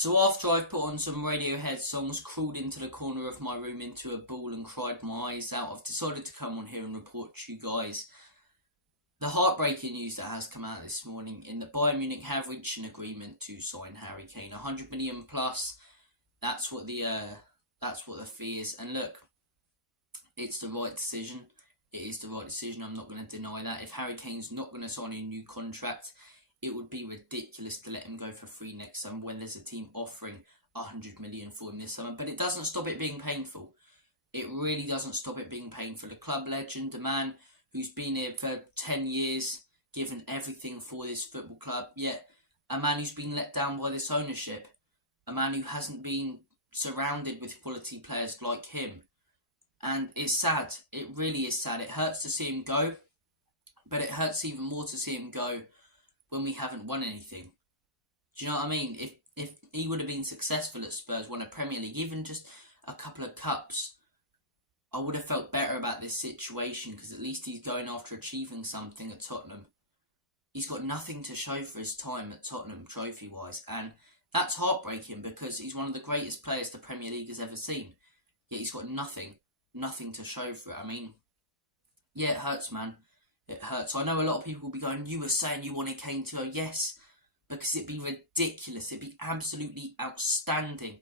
So after I've put on some Radiohead songs, crawled into the corner of my room into a ball and cried my eyes out, I've decided to come on here and report to you guys the heartbreaking news that has come out this morning in that Bayern Munich have reached an agreement to sign Harry Kane, 100 million plus. That's what the fee is. And look, it's the right decision. It is the right decision. I'm not going to deny that. If Harry Kane's not going to sign a new contract, it would be ridiculous to let him go for free next summer when there's a team offering 100 million for him this summer. But it doesn't stop it being painful. It really doesn't stop it being painful. A club legend, a man who's been here for 10 years, given everything for this football club, yet a man who's been let down by this ownership, a man who hasn't been surrounded with quality players like him. And it's sad. It really is sad. It hurts to see him go, but it hurts even more to see him go when we haven't won anything. Do you know what I mean? If he would have been successful at Spurs, won a Premier League, even just a couple of cups, I would have felt better about this situation, because at least he's going after achieving something at Tottenham. He's got nothing to show for his time at Tottenham trophy-wise, and that's heartbreaking because he's one of the greatest players the Premier League has ever seen. Yet he's got nothing to show for it. I mean, yeah, it hurts, man. It hurts. I know a lot of people will be going, you were saying you wanted Kane to go. Yes, because it'd be ridiculous. It'd be absolutely outstanding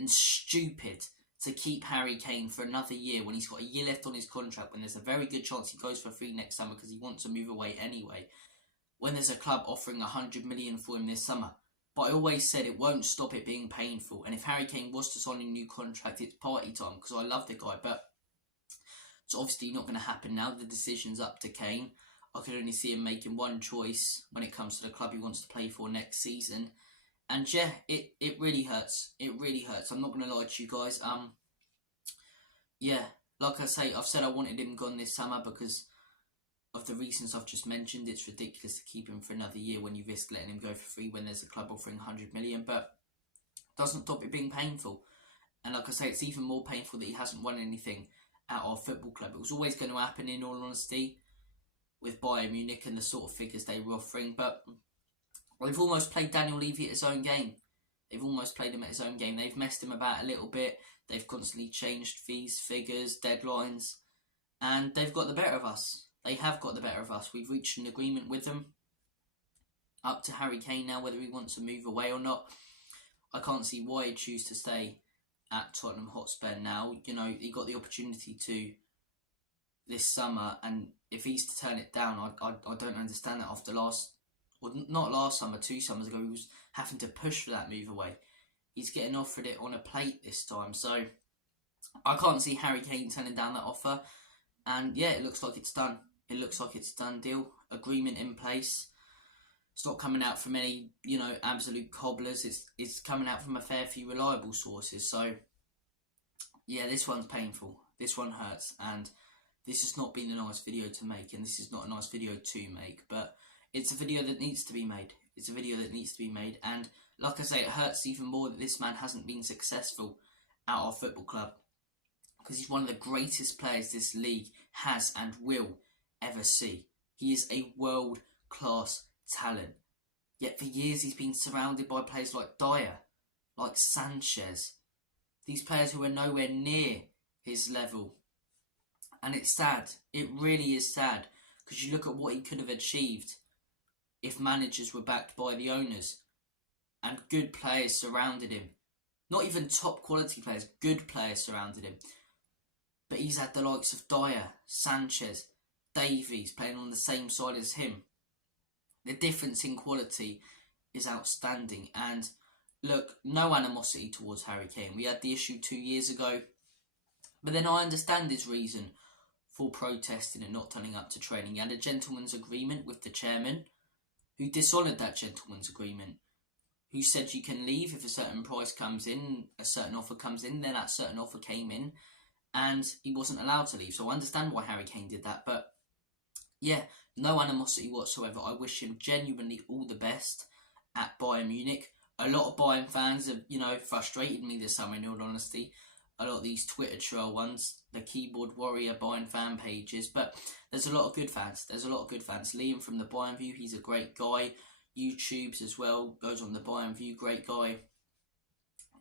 and stupid to keep Harry Kane for another year when he's got a year left on his contract, when there's a very good chance he goes for free next summer because he wants to move away anyway, when there's a club offering 100 million for him this summer. But I always said it won't stop it being painful. And if Harry Kane was to sign a new contract, it's party time, because I love the guy. But it's obviously not going to happen now. The decision's up to Kane. I can only see him making one choice when it comes to the club he wants to play for next season. And yeah, it really hurts. It really hurts. I'm not going to lie to you guys. Yeah, like I say, I've said I wanted him gone this summer because of the reasons I've just mentioned. It's ridiculous to keep him for another year when you risk letting him go for free when there's a club offering 100 million. But it doesn't stop it being painful. And like I say, it's even more painful that he hasn't won anything at our football club. It was always going to happen, in all honesty, with Bayern Munich and the sort of figures they were offering. But they've almost played Daniel Levy at his own game. They've almost played him at his own game. They've messed him about a little bit. They've constantly changed fees, figures, deadlines. And they've got the better of us. They have got the better of us. We've reached an agreement with them. Up to Harry Kane now, whether he wants to move away or not. I can't see why he'd choose to stay at Tottenham Hotspur now. You know, he got the opportunity to this summer, and if he's to turn it down, I don't understand that after not last summer, 2 summers ago, he was having to push for that move away. He's getting offered it on a plate this time, so I can't see Harry Kane turning down that offer. And yeah, it looks like it's done. It looks like it's a done deal. Agreement in place. It's not coming out from any, absolute cobblers. It's coming out from a fair few reliable sources. So yeah, this one's painful. This one hurts, and this has not been a nice video to make, and this is not a nice video to make, but it's a video that needs to be made. It's a video that needs to be made, and like I say, it hurts even more that this man hasn't been successful at our football club, because he's one of the greatest players this league has and will ever see. He is a world-class talent. Yet for years he's been surrounded by players like Dyer, like Sanchez. These players who are nowhere near his level. And it's sad. It really is sad. Because you look at what he could have achieved if managers were backed by the owners. And good players surrounded him. Not even top quality players, good players surrounded him. But he's had the likes of Dyer, Sanchez, Davies playing on the same side as him. The difference in quality is outstanding. And look, no animosity towards Harry Kane. We had the issue 2 years ago. But then I understand his reason for protesting and not turning up to training. He had a gentleman's agreement with the chairman, who dishonoured that gentleman's agreement, who said you can leave if a certain price comes in, a certain offer comes in, then that certain offer came in, and he wasn't allowed to leave. So I understand why Harry Kane did that, but yeah, no animosity whatsoever. I wish him genuinely all the best at Bayern Munich. A lot of Bayern fans have, frustrated me this summer, in all honesty. A lot of these Twitter troll ones, the keyboard warrior Bayern fan pages, but there's a lot of good fans. Liam from the Bayern View, he's a great guy. YouTube's as well, goes on the Bayern View, great guy.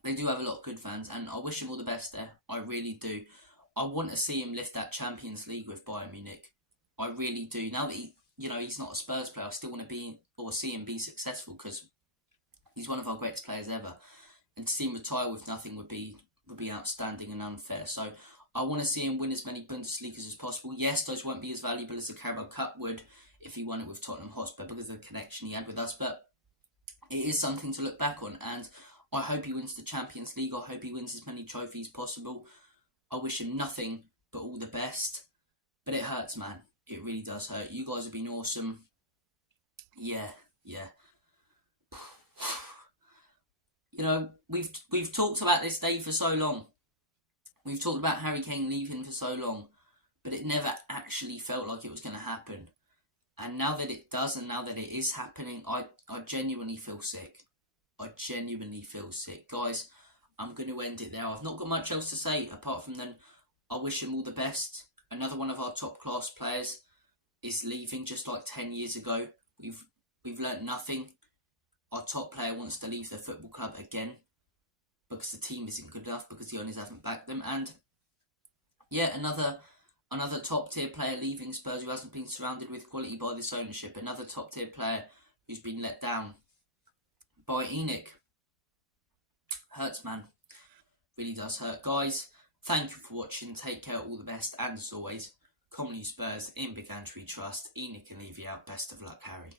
They do have a lot of good fans, and I wish him all the best there. I really do. I want to see him lift that Champions League with Bayern Munich. I really do. Now that he's not a Spurs player, I still want to see him be successful, because he's one of our greatest players ever. And to see him retire with nothing would be outstanding and unfair. So I want to see him win as many Bundesligas as possible. Yes, those won't be as valuable as the Carabao Cup would if he won it with Tottenham Hotspur because of the connection he had with us, but it is something to look back on, and I hope he wins the Champions League. I hope he wins as many trophies possible. I wish him nothing but all the best, but it hurts, man. It really does hurt. You guys have been awesome. Yeah. We've talked about this day for so long. We've talked about Harry Kane leaving for so long, but it never actually felt like it was going to happen. And now that it does, and now that it is happening, I genuinely feel sick. I genuinely feel sick. Guys, I'm going to end it there. I've not got much else to say, apart from then I wish him all the best. Another one of our top class players is leaving, just like 10 years ago. We've learnt nothing. Our top player wants to leave the football club again because the team isn't good enough, because the owners haven't backed them. And yeah, another top tier player leaving Spurs who hasn't been surrounded with quality by this ownership. Another top tier player who's been let down by Munich. Hurts, man. Really does hurt. Guys, thank you for watching. Take care, all the best. And as always, Commonly Spurs, in Big Andrew we trust. Enoch and Levy out. Best of luck, Harry.